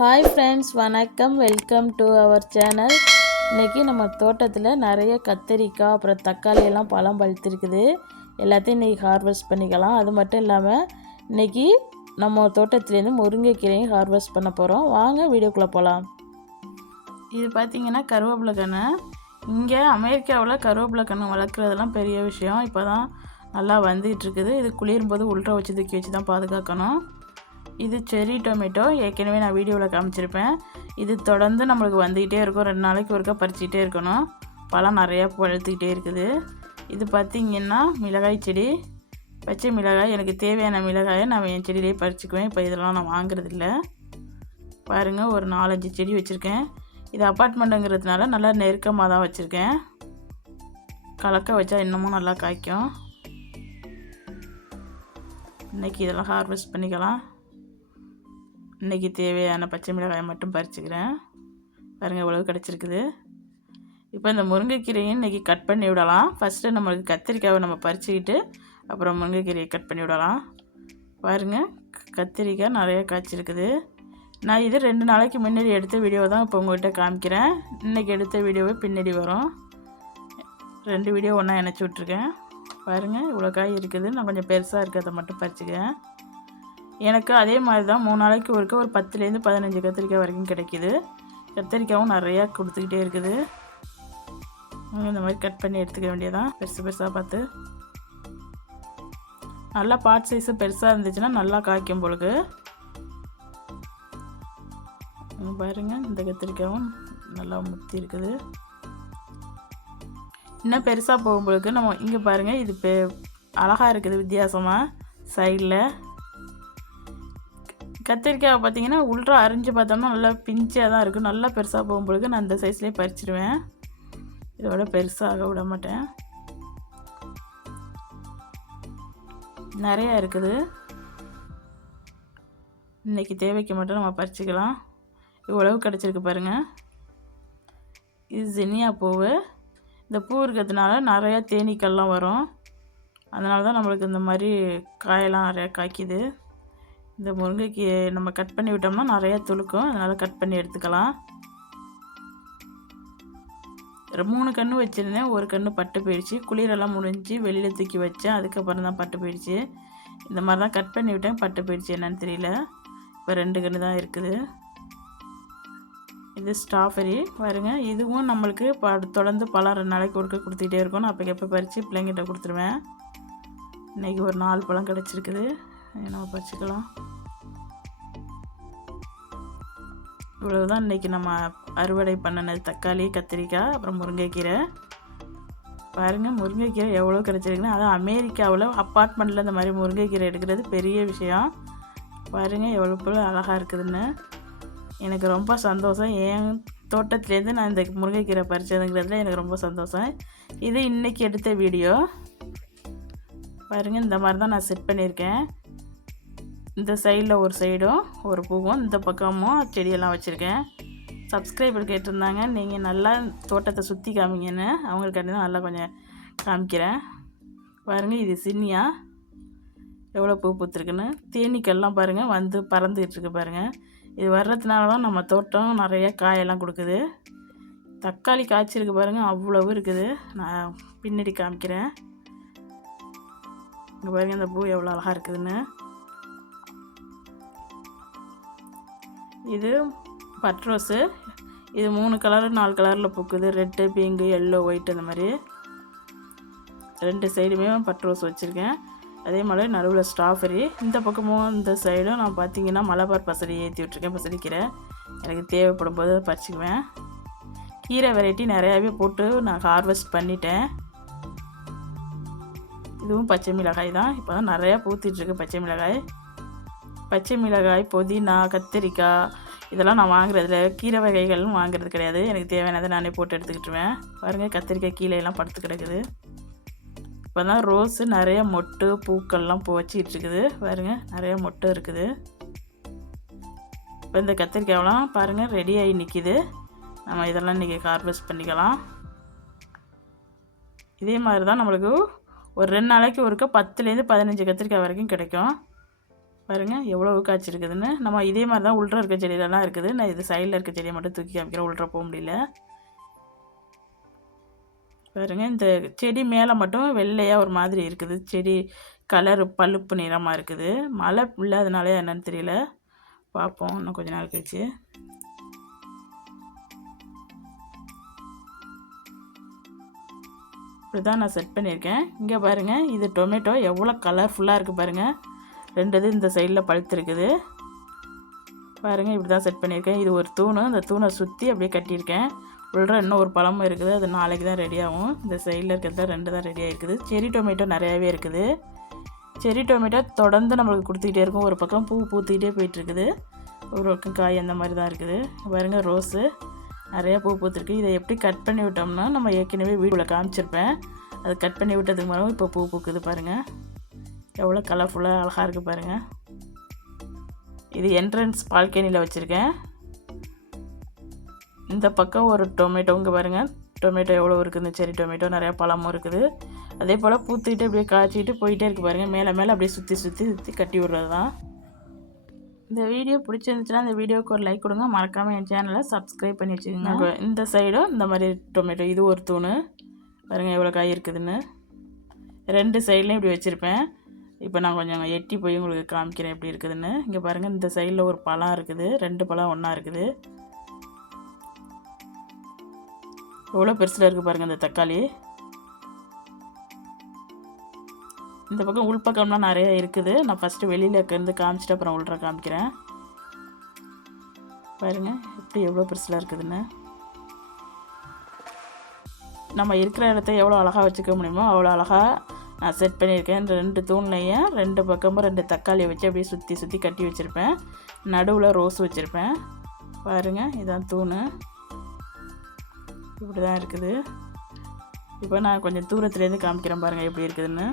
Hi friends, வணக்கம். Welcome to our channel. இன்றைக்கி நம்ம தோட்டத்தில் நிறைய கத்திரிக்காய் அப்புறம் தக்காளி எல்லாம் பழம் பழுத்திருக்குது. எல்லாத்தையும் இன்றைக்கி ஹார்வெஸ்ட் பண்ணிக்கலாம். அது மட்டும் இல்லாமல் இன்றைக்கி நம்ம தோட்டத்துலேருந்து முருங்கைக்கீரையும் ஹார்வெஸ்ட் பண்ண போகிறோம். வாங்க வீடியோக்குள்ளே போகலாம். இது பார்த்திங்கன்னா கருவேப்பிலை கன்று. இங்கே அமெரிக்காவில் கருவேப்பிலை கன்று வளர்க்குறதெல்லாம் பெரிய விஷயம். இப்போ தான் நல்லா வந்துகிட்டு இருக்குது. இது குளிரும்போது உள்ற வச்சு தூக்கி வச்சு தான் பாதுகாக்கணும். இது செரி டொமேட்டோ, ஏற்கனவே நான் வீடியோவில் காமிச்சிருப்பேன். இது தொடர்ந்து நம்மளுக்கு வந்துக்கிட்டே இருக்கும். 2 நாளைக்கு ஒருக்கா பறிச்சிக்கிட்டே இருக்கணும். பழம் நிறையா பழுத்துக்கிட்டே இருக்குது. இது பார்த்திங்கன்னா மிளகாய் செடி, பச்சை மிளகாய். எனக்கு தேவையான மிளகாயை நான் என் செடியிலே பறிச்சுக்குவேன். இப்போ இதெல்லாம் நான் வாங்குறதில்ல. பாருங்கள், ஒரு 4-5 செடி வச்சுருக்கேன். இது அப்பார்ட்மெண்ட்டுங்கிறதுனால நல்லா நெருக்கமாக தான் வச்சுருக்கேன். கலக்க வச்சா இன்னமும் நல்லா காய்க்கும். இன்றைக்கி இதெல்லாம் ஹார்வெஸ்ட் பண்ணிக்கலாம். இன்றைக்கி தேவையான பச்சை மிளகாயை மட்டும் பறிச்சுக்கிறேன். பாருங்கள், இவ்வளவு கிடச்சிருக்குது. இப்போ இந்த முருங்கைக்கீரையும் இன்றைக்கி கட் பண்ணி விடலாம். ஃபஸ்ட்டு நம்மளுக்கு கத்திரிக்காயை நம்ம பறிச்சுக்கிட்டு அப்புறம் முருங்கைக்கீரையை கட் பண்ணி விடலாம். பாருங்கள், கத்திரிக்காய் நிறைய காய்ச்சிருக்குது. நான் இது 2 நாளைக்கு முன்னாடி எடுத்த வீடியோ தான் இப்போ உங்கள்கிட்ட காமிக்கிறேன். இன்றைக்கி எடுத்த வீடியோவே பின்னாடி வரும். 2 வீடியோ ஒன்றா இணைச்சி விட்ருக்கேன். பாருங்கள், இவ்வளோ காய் இருக்குது. நான் கொஞ்சம் பெருசாக இருக்கிறத மட்டும் பறிச்சுக்கிறேன். எனக்கு அதே மாதிரி தான் 3 நாளைக்கு ஒருக்க ஒரு 10லேருந்து 15 கத்திரிக்காய் வரைக்கும் கிடைக்கிது. கத்திரிக்காயும் நிறையா கொடுத்துக்கிட்டே இருக்குது. இந்த மாதிரி கட் பண்ணி எடுத்துக்க வேண்டியதான், பெருசு பெருசாக பார்த்து. நல்லா பாட் சைஸு பெருசாக இருந்துச்சுன்னா நல்லா காய்க்கும் பொழுது. பாருங்கள், இந்த கத்திரிக்காயும் நல்லா முத்தி இருக்குது. இன்னும் பெருசாக போகும்பொழுது நம்ம இங்கே பாருங்கள், இது அழகாக இருக்குது வித்தியாசமாக. சைடில் கத்திரிக்காய் பார்த்திங்கன்னா உள்ற அரிஞ்சு பார்த்தோம்னா நல்லா பிஞ்சாக தான் இருக்கும். நல்லா பெருசாக போகும்பொழுது நான் இந்த சைஸ்லேயே பறிச்சிடுவேன். இதோட பெருசாக விட மாட்டேன். நிறையா இருக்குது. இன்றைக்கி தேவைக்கு மட்டும் நம்ம பறிச்சிக்கலாம். இவ்வளவு கிடச்சிருக்கு பாருங்கள். இது ஜினியா பூவு. இந்த பூ இருக்கிறதுனால நிறையா தேனீக்கள்லாம் வரும். அதனால தான் நம்மளுக்கு இந்த மாதிரி காயெல்லாம் நிறையா காய்க்குது. இந்த முருங்கைக்கு நம்ம கட் பண்ணி விட்டோம்னா நிறையா துளுக்கும். அதனால் கட் பண்ணி எடுத்துக்கலாம். 3 கன்று வச்சுருந்தேன். ஒரு கன்று பட்டு போயிடுச்சு. குளிரெல்லாம் முடிஞ்சு வெளியில் தூக்கி வச்சேன். அதுக்கப்புறம் தான் பட்டு போயிடுச்சு. இந்த மாதிரி தான் கட் பண்ணி விட்டேன். பட்டு போயிடுச்சு என்னன்னு தெரியல. இப்போ 2 கன்று தான் இருக்குது. இது ஸ்ட்ராபெரி பாருங்க. இதுவும் நம்மளுக்கு தொடர்ந்து பழம் 2 நாளைக்கு ஒருக்க கொடுத்துக்கிட்டே இருக்கும். நான் அப்போ எப்போ பறித்து பிள்ளைங்கிட்ட கொடுத்துருவேன். இன்றைக்கி ஒரு 4 பழம் கிடச்சிருக்குது. நம்ம பறிச்சுக்கலாம். இவ்வளவுதான் இன்றைக்கி நம்ம அறுவடை பண்ணினது. தக்காளி, கத்திரிக்காய், அப்புறம் முருங்கைக்கீரை. பாருங்கள், முருங்கைக்கீரை எவ்வளோ கிடச்சிருக்குன்னு. அதான் அமெரிக்காவில் அப்பார்ட்மெண்ட்டில் இந்த மாதிரி முருங்கைக்கீரை எடுக்கிறது பெரிய விஷயம். பாருங்கள் எவ்வளோ போல் அழகாக இருக்குதுன்னு. எனக்கு ரொம்ப சந்தோஷம். என் தோட்டத்துலேருந்து நான் இந்த முருங்கைக்கீரை பறிச்சதுங்கிறதுல எனக்கு ரொம்ப சந்தோஷம். இது இன்றைக்கி எடுத்த வீடியோ. பாருங்கள், இந்த மாதிரி தான் நான் செட் பண்ணியிருக்கேன். இந்த சைடில் ஒரு சைடும் ஒரு பூவும், இந்த பக்கமும் செடியெல்லாம் வச்சுருக்கேன். சப்ஸ்கிரைபர் கேட்டிருந்தாங்க, நீங்கள் நல்லா தோட்டத்தை சுற்றி காமிங்கன்னு. அவங்களுக்காண்டி தான் நல்லா கொஞ்சம் காமிக்கிறேன். பாருங்கள், இது சின்னியா எவ்வளோ பூ பூத்துருக்குன்னு. தேனீக்கள்லாம் பாருங்கள் வந்து பறந்துகிட்ருக்கு பாருங்கள். இது வர்றதுனால தான் நம்ம தோட்டம் நிறைய காயெல்லாம் கொடுக்குது. தக்காளி காய்ச்சிருக்கு பாருங்கள், அவ்வளவு இருக்குது. நான் பின்னாடி காமிக்கிறேன். இங்கே பாருங்கள், இந்த பூ எவ்வளோ அழகாக இருக்குதுன்னு. இது பட் ரோஸு. இது 3 கலர் 4 கலரில் பூக்குது. ரெட்டு, பிங்கு, எல்லோ, ஒயிட், அந்த மாதிரி 2 சைடுமே பட் ரோஸ் வச்சுருக்கேன். அதே மாதிரி நடுவில் ஸ்ட்ராபெரி. இந்த பக்கமும் இந்த சைடும் நான் பார்த்திங்கன்னா மலபார் பசடி ஏற்றி விட்ருக்கேன். பசடிக்கீரை எனக்கு தேவைப்படும் போது பறிச்சுக்குவேன். கீரை வெரைட்டி நிறையாவே போட்டு நான் ஹார்வெஸ்ட் பண்ணிட்டேன். இதுவும் பச்சை மிளகாய் தான். இப்போ தான் நிறையா பூத்திட்டுருக்கு பச்சை மிளகாய். பச்சை மிளகாய், புதினா, கத்திரிக்காய் இதெல்லாம் நான் வாங்குறதில்ல. கீரை வகைகளும் வாங்குறது கிடையாது. எனக்கு தேவையானதை நானே போட்டு எடுத்துக்கிட்டுருவேன். பாருங்கள், கத்திரிக்காய் கீழே எல்லாம் படுத்து கிடக்குது. இப்போ தான் ரோஸு நிறைய மொட்டு பூக்கள்லாம் வச்சிக்கிட்டு இருக்குது. பாருங்கள், நிறைய மொட்டு இருக்குது. இப்போ இந்த கத்திரிக்காயெல்லாம் பாருங்கள் ரெடியாகி நிற்கிது. நம்ம இதெல்லாம் இன்றைக்கி ஹார்வெஸ்ட் பண்ணிக்கலாம். இதே மாதிரி தான் நம்மளுக்கு ஒரு 2 நாளைக்கு ஒருக்க 10லேருந்து 15 கத்திரிக்காய் வரைக்கும் கிடைக்கும். பாருங்கள் எவ்வளோ காய்ச்சிருக்குதுன்னு. நம்ம இதே மாதிரி தான் உள்ற இருக்க செடியிலலாம் இருக்குது. நான் இது சைடில் இருக்க செடியை மட்டும் தூக்கி காமிக்கிறேன், உள்ற போக முடியல. பாருங்கள் இந்த செடி மேலே மட்டும் வெள்ளையாக ஒரு மாதிரி இருக்குது. செடி கலரு பழுப்பு நிறமாக இருக்குது. மழை இல்லாதனாலே என்னன்னு தெரியல. பார்ப்போம் இன்னும் கொஞ்ச நாள் கழிச்சு. இப்படி தான் நான் செட் பண்ணியிருக்கேன். இங்கே பாருங்கள் இது டொமேட்டோ எவ்வளோ கலர்ஃபுல்லாக இருக்குது பாருங்கள். ரெண்டு இந்த சைடில் பழுத்துருக்குது பாருங்கள். இப்படி தான் செட் பண்ணியிருக்கேன். இது ஒரு தூணு, அந்த தூணை சுற்றி அப்படியே கட்டியிருக்கேன். உள்ள இன்னும் ஒரு பழமும் இருக்குது, அது நாளைக்கு தான் ரெடி ஆகும். இந்த சைடில் இருக்கிறதுல 2 தான் ரெடி ஆகிருக்குது. செரி டொமேட்டோ நிறையாவே இருக்குது. செரி டொமேட்டோ தொடர்ந்து நம்மளுக்கு கொடுத்துக்கிட்டே இருக்கும். ஒரு பக்கம் பூ பூத்துக்கிட்டே போயிட்டுருக்குது, ஒரு பக்கம் காய் அந்த மாதிரி தான் இருக்குது. பாருங்கள் ரோஸு நிறையா பூ பூத்துருக்கு. இதை எப்படி கட் பண்ணி விட்டோம்னா நம்ம ஏற்கனவே வீடியோவில் காமிச்சிருப்பேன். அது கட் பண்ணி விட்டதுக்கு மேலே இப்போ பூ பூக்குது பாருங்கள். எவ்வளோ கலர்ஃபுல்லாக அழகாக இருக்குது பாருங்கள். இது என்ட்ரன்ஸ் பால்கனியில் வச்சுருக்கேன். இந்த பக்கம் ஒரு டொமேட்டோ, இங்கே பாருங்கள் டொமேட்டோ எவ்வளோ இருக்குது. செரி டொமேட்டோ நிறையா பழமும் இருக்குது. அதே போல் பூத்துக்கிட்டு அப்படியே காய்ச்சிக்கிட்டு போயிட்டே இருக்குது பாருங்கள். மேலே மேலே அப்படியே சுற்றி சுற்றி சுற்றி கட்டி விடுறது தான். இந்த வீடியோ பிடிச்சிருந்துச்சுன்னா இந்த வீடியோவுக்கு ஒரு லைக் கொடுங்க. மறக்காமல் என் சேனலை சப்ஸ்கிரைப் பண்ணி வச்சுக்கோங்க. இந்த சைடும் இந்த மாதிரி டொமேட்டோ, இது ஒரு தூணு பாருங்கள் எவ்வளோ காய் இருக்குதுன்னு. 2 சைட்லேயும் இப்படி வச்சுருப்பேன். இப்போ நான் கொஞ்சம் எட்டி போய் உங்களுக்கு காமிக்கிறேன் எப்படி இருக்குதுன்னு. இங்கே பாருங்கள் இந்த சைடில் ஒரு பழம் இருக்குது, 2 பழம் ஒன்றா இருக்குது. எவ்வளோ பெருசில் இருக்குது பாருங்கள் இந்த தக்காளி. இந்த பக்கம் உள்பக்கம்லாம் நிறையா இருக்குது. நான் ஃபஸ்ட்டு வெளியில் இருந்து காமிச்சிட்டு அப்புறம் உள்ற காமிக்கிறேன். பாருங்கள் எப்படி எவ்வளோ பெருசில் இருக்குதுன்னு. நம்ம இருக்கிற இடத்த எவ்வளோ அழகாக வச்சுக்க முடியுமோ அவ்வளோ அழகாக நான் செட் பண்ணியிருக்கேன். 2 தூண்லையும் 2 பக்கமும் 2 தக்காளியை வச்சு அப்படியே சுற்றி சுற்றி கட்டி வச்சுருப்பேன். நடுவில் ரோஸ் வச்சுருப்பேன். பாருங்கள் இதான் தூணு, இப்படி தான் இருக்குது. இப்போ நான் கொஞ்சம் தூரத்துலேருந்து காமிக்கிறேன் பாருங்கள் எப்படி இருக்குதுன்னு.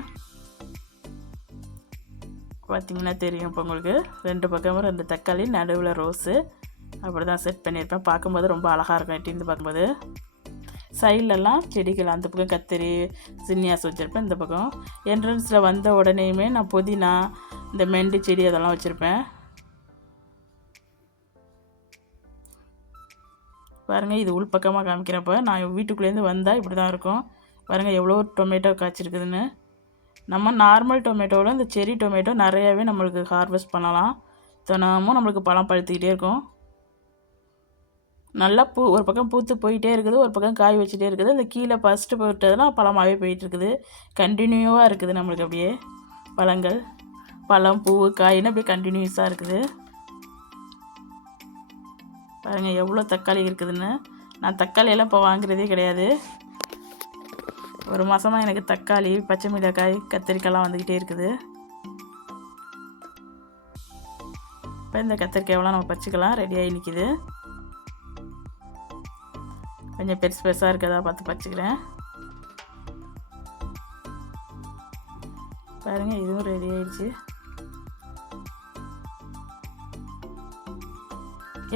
பார்த்திங்கன்னா தெரியும் இப்போ உங்களுக்கு. 2 பக்கமும் 2 தக்காளி, நடுவில் ரோஸு, அப்படி தான் செட் பண்ணியிருப்பேன். பார்க்கும்போது ரொம்ப அழகாக இருக்கும் எட்டிருந்து பார்க்கும்போது. சைட்லலாம் செடிகள், அந்த பக்கம் கத்திரி சின்னியாஸ் வச்சுருப்பேன். இந்த பக்கம் என்ட்ரன்ஸில் வந்த உடனேயுமே நான் புதினா, இந்த மெண்டு செடி அதெல்லாம் வச்சுருப்பேன். பாருங்கள் இது உள் பக்கமாக காமிக்கிறப்ப நான் வீட்டுக்குள்ளேருந்து வந்தால் இப்படி தான் இருக்கும். பாருங்கள் எவ்வளோ டொமேட்டோ காய்ச்சிருக்குதுன்னு. நம்ம நார்மல் டொமேட்டோவில் இந்த செரி டொமேட்டோ நிறையாவே நம்மளுக்கு ஹார்வெஸ்ட் பண்ணலாம். தினமும் நம்மளுக்கு பழம் பழுத்துக்கிட்டே இருக்கும். நல்லா பூ ஒரு பக்கம் பூத்து போயிட்டே இருக்குது, ஒரு பக்கம் காய் வச்சுட்டே இருக்குது. இந்த கீழே ஃபஸ்ட்டு போட்டதெல்லாம் பழமாகவே போயிட்டுருக்குது. கண்டினியூவாக இருக்குது நம்மளுக்கு அப்படியே பழங்கள், பழம் பூ காயின்னு அப்படியே கண்டினியூஸாக இருக்குது. பாருங்கள் எவ்வளோ தக்காளி இருக்குதுன்னு. நான் தக்காளியெல்லாம் இப்போ வாங்குறதே கிடையாது. ஒரு மாதமாக எனக்கு தக்காளி, பச்சை மிளகாய், கத்திரிக்காய்லாம் வந்துக்கிட்டே இருக்குது. இப்போ இந்த கத்திரிக்காயெல்லாம் நம்ம பறிச்சிக்கலாம், ரெடியாகி நிற்கிது. கொஞ்சம் பெருசு பெருசாக இருக்கிறதா பார்த்து பறிச்சிக்கிறேன். பாருங்கள் இதுவும் ரெடி ஆகிடுச்சு.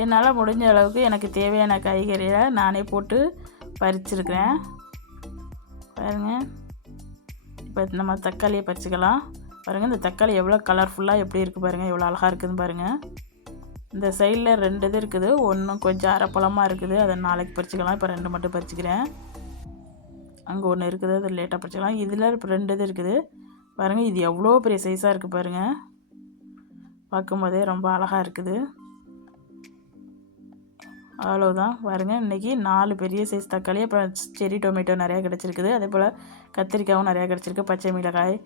என்னால் முடிஞ்ச அளவுக்கு எனக்கு தேவையான காய்கறியை நானே போட்டு பறிச்சிருக்கிறேன். பாருங்கள் இப்போ நம்ம தக்காளியை பறிச்சிக்கலாம். பாருங்கள் இந்த தக்காளி எவ்வளோ கலர்ஃபுல்லாக எப்படி இருக்குது பாருங்கள், எவ்வளோ அழகாக இருக்குதுன்னு பாருங்கள். இந்த சைடில் 2 இது இருக்குது, ஒன்றும் கொஞ்சம் அரைப்பழமாக இருக்குது, அதை நாளைக்கு பறிச்சிக்கலாம். இப்போ 2 மட்டும் பறிச்சிக்கிறேன். அங்கே ஒன்று இருக்குது, அது லேட்டாக பறிச்சிக்கலாம். இதில் இப்போ 2 இது இருக்குது பாருங்கள். இது எவ்வளோ பெரிய சைஸாக இருக்குது பாருங்கள். பார்க்கும்போதே ரொம்ப அழகாக இருக்குது. அவ்வளோதான் பாருங்கள். இன்றைக்கி 4 பெரிய சைஸ் தக்காளி, அப்புறம் செரி டொமேட்டோ நிறையா கிடச்சிருக்குது. அதே போல் கத்திரிக்காயும் நிறையா கிடச்சிருக்கு, பச்சை மிளகாய்.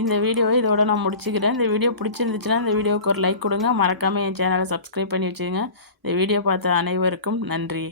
இந்த வீடியோவை இதோட நான் முடிச்சுக்கிறேன். இந்த வீடியோ பிடிச்சிருந்துச்சுன்னா இந்த வீடியோவுக்கு ஒரு லைக் கொடுங்க. மறக்காமல் என் சேனலை சப்ஸ்கிரைப் பண்ணி வச்சுக்கோங்க. இந்த வீடியோ பார்த்த அனைவருக்கும் நன்றி.